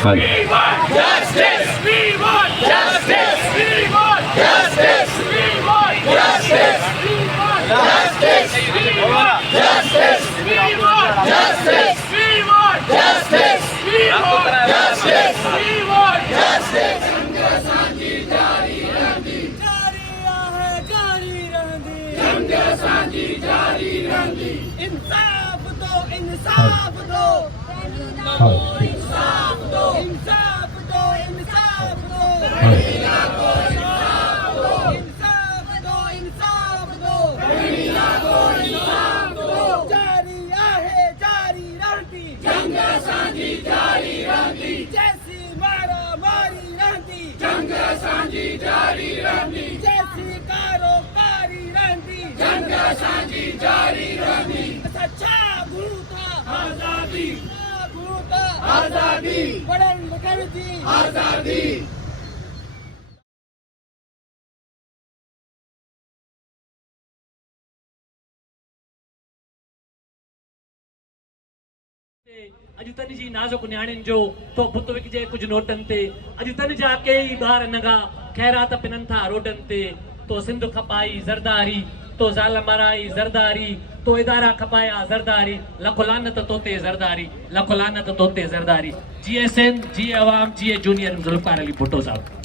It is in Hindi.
We want justice. We want justice. We want justice. We want justice. We want justice. We want justice. We want justice. We want justice. We want justice. We want justice. जंग असांजी जारी रहंदी इंसाफ दो इंसाफ दो इंसाफ दो इंसाफ दो इंसाफ दो इंसाफ दो इंसाफ दो इंसाफ दो जारी आहे जारी रहंदी जंग असांजी जारी रहंदी जैसी मारा मारी रहंदी जंग असांजी जारी रहंदी जैसी कारोकारी रहंदी जंग असांजी जारी रहंदी सच्चा घुरूता आजादी घुरूता आजादी पढ़ण लिखण जी आजादी अॼु तन जी नाज़ुक न्याणियुनि जो तो पुत विकिजे कुझु नोटनि ते अॼु तन जा कई ॿार नंगा खैरात पिननि था रोडनि ते तो सिंध खपाई ज़रदारी तो ज़ाल मराई ज़रदारी तो इदारा खपाया ज़रदारी लखो लानत तोते ज़रदारी लखो लानत तोते ज़रदारी जिए सिंध जिए अवाम जिए जूनियर ज़ुल्फ़िकार अली भुट्टो साहब।